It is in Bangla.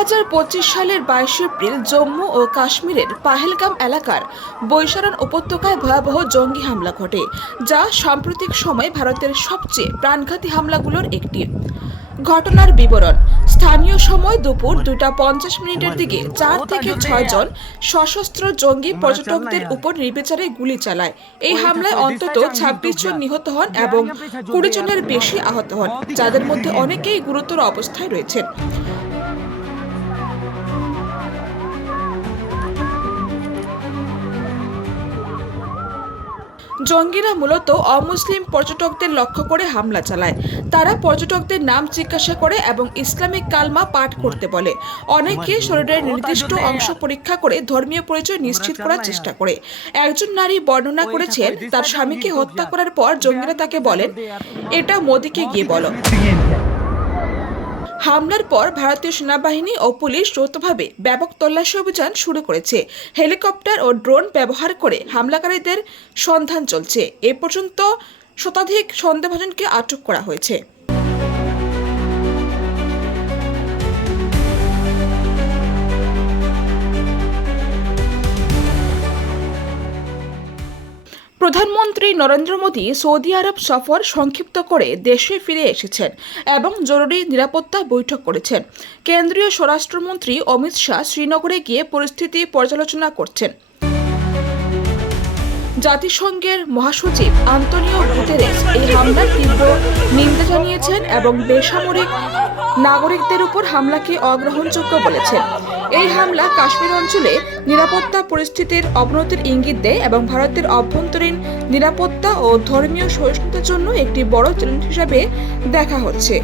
2025 সালের 22 এপ্রিল জম্মু ও কাশ্মীরের পাহেলগাম এলাকার বৈশারণ উপত্যকায় ভয়াবহ জঙ্গি হামলা ঘটে, যা সাম্প্রতিক সময়ে ভারতের সবচেয়ে প্রাণঘাতী হামলাগুলোর একটি। ঘটনার বিবরণ: স্থানীয় সময় দুপুর 2:50 দিকে 4 থেকে 6 জন সশস্ত্র জঙ্গি পর্যটকদের উপর নির্বিচারে গুলি চালায়। এই হামলায় অন্তত 26 জন নিহত হন এবং 20 জনের বেশি আহত হন, যাদের মধ্যে অনেকেই গুরুতর অবস্থায় রয়েছেন। জঙ্গিরা মূলত অমুসলিম পর্যটকদের লক্ষ্য করে হামলা চালায়। তারা পর্যটকদের নাম জিজ্ঞাসা করে এবং ইসলামিক কালমা পাঠ করতে বলে। অনেকে শরীরের নির্দিষ্ট অংশ পরীক্ষা করে ধর্মীয় পরিচয় নিশ্চিত করার চেষ্টা করে। একজন নারী বর্ণনা করেছেন, তার স্বামীকে হত্যা করার পর জঙ্গিরা তাকে বলেন, "এটা মোদিকে গিয়ে বলো।" হামলার পর ভারতীয় সেনাবাহিনী ও পুলিশ যৌথভাবে ব্যাপক তল্লাশি অভিযান শুরু করেছে। হেলিকপ্টার ও ড্রোন ব্যবহার করে হামলাকারীদের সন্ধান চলছে। এ পর্যন্ত শতাধিক সন্দেহভাজনকে আটক করা হয়েছে। প্রধানমন্ত্রী নরেন্দ্র মোদী সৌদি আরব সফর সংক্ষিপ্ত করে দেশে ফিরে এসেছেন এবং জরুরি নিরাপত্তা বৈঠক করেছেন। কেন্দ্রীয় স্বরাষ্ট্রমন্ত্রী অমিত শাহ শ্রীনগরে গিয়ে পরিস্থিতি পর্যালোচনা করছেন। জাতিসংঘের মহাসচিব আন্তোনিও গুতেরেস এই হামলার তীব্র নিন্দা জানিয়েছেন এবং বেসামরিক নাগরিকদের উপর হামলাকে অগ্রহণযোগ্য বলেছেন। এই হামলা কাশ্মীর অঞ্চলে নিরাপত্তা পরিস্থিতির অবনতির ইঙ্গিত দেয় এবং ভারতের অভ্যন্তরীণ নিরাপত্তা ও ধর্মীয় সহিষ্ণুতার জন্য একটি বড় চ্যালেঞ্জ হিসাবে দেখা হচ্ছে।